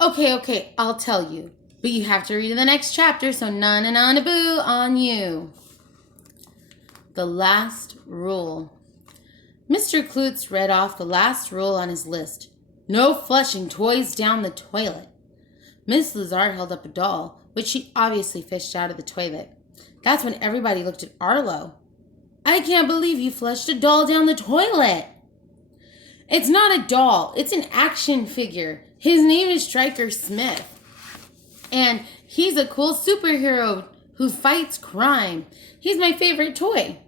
Okay, I'll tell you. But you have to read the next chapter, so na-na-na-na-boo on you. The last rule. Mr. Klutz read off the last rule on his list. No flushing toys down the toilet. Miss Lazar held up a doll, which she obviously fished out of the toilet. That's when everybody looked at Arlo. I can't believe you flushed a doll down the toilet. It's not a doll. It's an action figure. His name is Stryker Smith. And he's a cool superhero who fights crime. He's my favorite toy.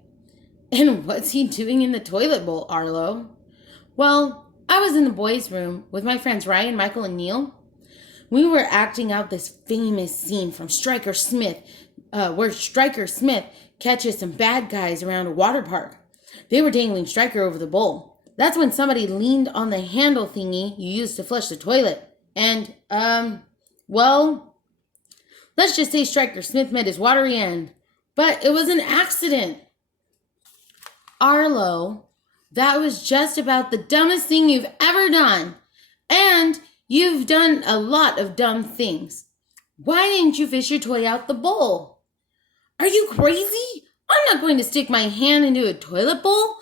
And what's he doing in the toilet bowl, Arlo? Well, I was in the boys' room with my friends Ryan, Michael, and Neil. We were acting out this famous scene from Stryker Smith, where Stryker Smith catches some bad guys around a water park. They were dangling Stryker over the bowl. That's when somebody leaned on the handle thingy you used to flush the toilet. And, well, let's just say Stryker Smith met his watery end. But it was an accident. Arlo, that was just about the dumbest thing you've ever done. And you've done a lot of dumb things. Why didn't you fish your toy out the bowl? Are you crazy? I'm not going to stick my hand into a toilet bowl.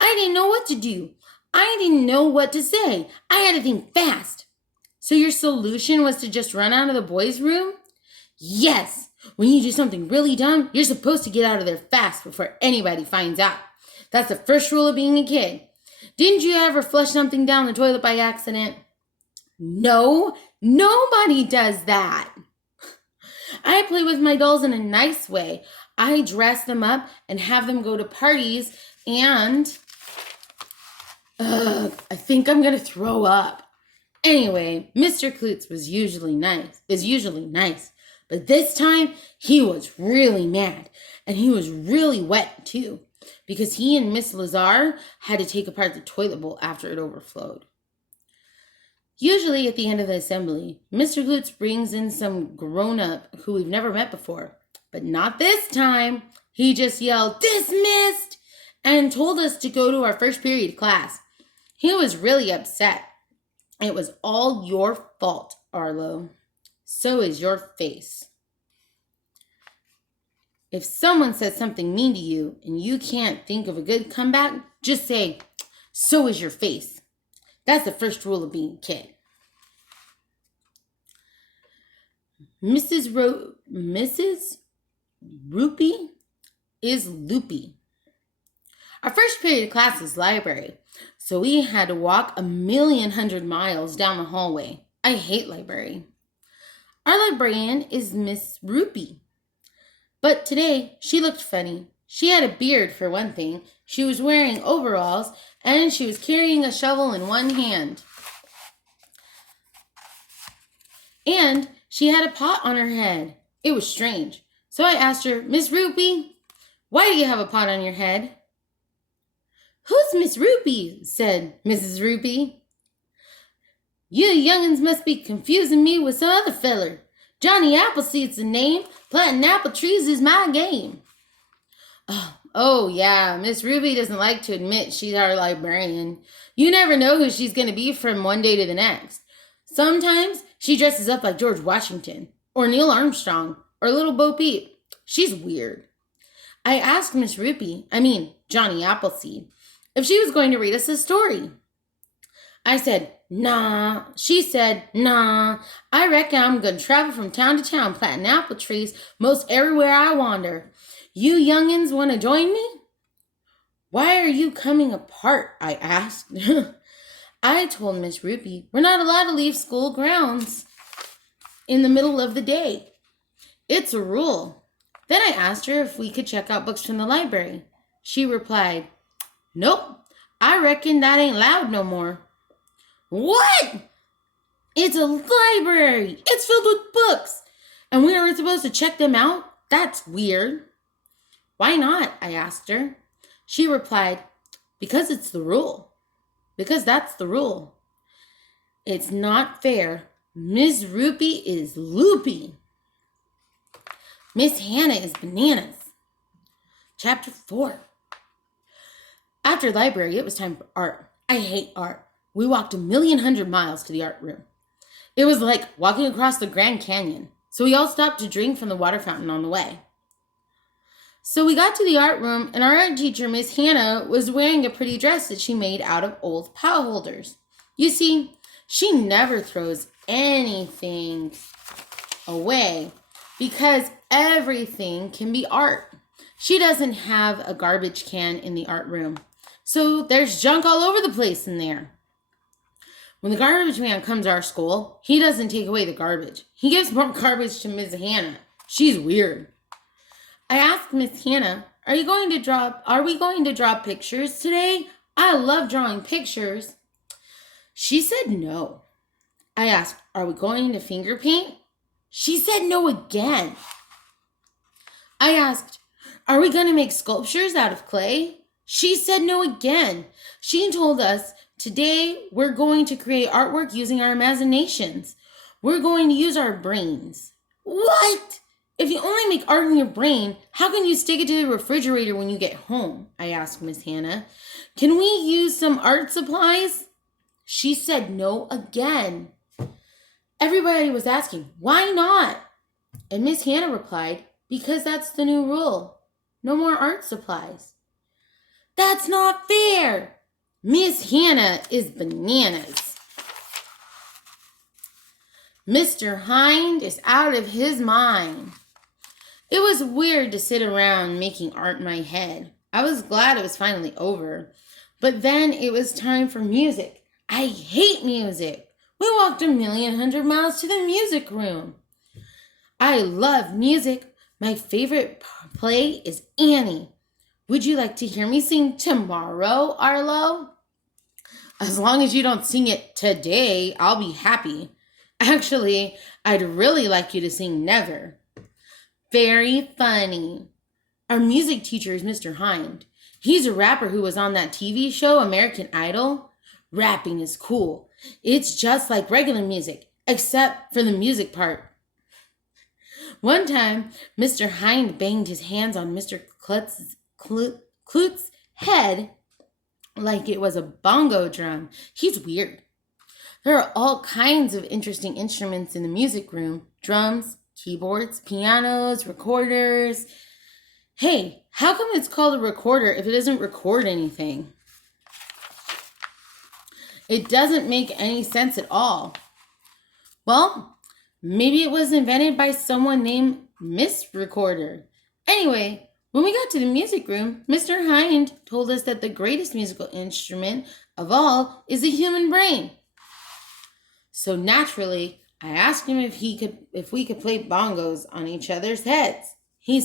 I didn't know what to do. I didn't know what to say. I had to think fast. So your solution was to just run out of the boys' room? Yes. When you do something really dumb, you're supposed to get out of there fast before anybody finds out. That's the first rule of being a kid. Didn't you ever flush something down the toilet by accident? No, nobody does that. I play with my dolls in a nice way. I dress them up and have them go to parties and... I think I'm going to throw up. Anyway, Mr. Klutz is usually nice. But this time, he was really mad. And he was really wet, too. Because he and Miss Lazar had to take apart the toilet bowl after it overflowed. Usually at the end of the assembly, Mr. Klutz brings in some grown-up who we've never met before. But not this time. He just yelled, "Dismissed!" and told us to go to our first period class. He was really upset. It was all your fault, Arlo. So is your face. If someone says something mean to you and you can't think of a good comeback, just say, "So is your face." That's the first rule of being a kid. Mrs. Rupee is loopy. Our first period of class is library, so we had to walk 1,100,000 miles down the hallway. I hate library. Our librarian is Miss Rupee. But today, she looked funny. She had a beard, for one thing. She was wearing overalls, and she was carrying a shovel in one hand. And she had a pot on her head. It was strange. So I asked her, "Miss Rupee, why do you have a pot on your head?" "Who's Miss Rupee?" said Mrs. Rupee. "You young'uns must be confusing me with some other feller. Johnny Appleseed's the name. Planting apple trees is my game." Oh yeah, Miss Ruby doesn't like to admit she's our librarian. You never know who she's going to be from one day to the next. Sometimes she dresses up like George Washington, or Neil Armstrong, or Little Bo Peep. She's weird. I asked Miss Johnny Appleseed, if she was going to read us a story. I said, "Nah." She said, "Nah. I reckon I'm going to travel from town to town planting apple trees most everywhere I wander. You youngins want to join me?" "Why are you coming apart?" I asked. I told Miss Rupee we're not allowed to leave school grounds in the middle of the day. It's a rule. Then I asked her if we could check out books from the library. She replied, "Nope. I reckon that ain't allowed no more." "What?" "It's a library. It's filled with books. And we aren't supposed to check them out? That's weird." "Why not?" I asked her. She replied, "Because it's the rule. Because that's the rule." It's not fair. Miss Rupee is loopy. Miss Hannah is bananas. Chapter 4. After library, it was time for art. I hate art. We walked 1,100,000 miles to the art room. It was like walking across the Grand Canyon. So we all stopped to drink from the water fountain on the way. So we got to the art room, and our art teacher, Miss Hannah, was wearing a pretty dress that she made out of old pot holders. You see, she never throws anything away because everything can be art. She doesn't have a garbage can in the art room, so there's junk all over the place in there. When the garbage man comes to our school, he doesn't take away the garbage. He gives more garbage to Miss Hannah. She's weird. I asked Miss Hannah, are we going to draw pictures today? I love drawing pictures. She said no. I asked, are we going to finger paint? She said no again. I asked, are we going to make sculptures out of clay? She said no again. She told us, today we're going to create artwork using our imaginations. We're going to use our brains. What? If you only make art in your brain, how can you stick it to the refrigerator when you get home? I asked Miss Hannah. Can we use some art supplies? She said no again. Everybody was asking, why not? And Miss Hannah replied, because that's the new rule. No more art supplies. That's not fair. Miss Hannah is bananas. Mr. Hind is out of his mind. It was weird to sit around making art in my head. I was glad it was finally over. But then it was time for music. I hate music. We walked 1,100,000 miles to the music room. I love music. My favorite play is Annie. Would you like to hear me sing tomorrow, Arlo? As long as you don't sing it today, I'll be happy. Actually, I'd really like you to sing Never. Very funny. Our music teacher is Mr. Hind. He's a rapper who was on that TV show, American Idol. Rapping is cool. It's just like regular music, except for the music part. One time, Mr. Hind banged his hands on Mr. Klutz's head like it was a bongo drum. He's weird. There are all kinds of interesting instruments in the music room. Drums, keyboards, pianos, recorders. Hey, how come it's called a recorder if it doesn't record anything? It doesn't make any sense at all. Well, maybe it was invented by someone named Miss Recorder. Anyway, when we got to the music room, Mr. Hind told us that the greatest musical instrument of all is the human brain. So naturally, I asked him if we could play bongos on each other's heads. He said,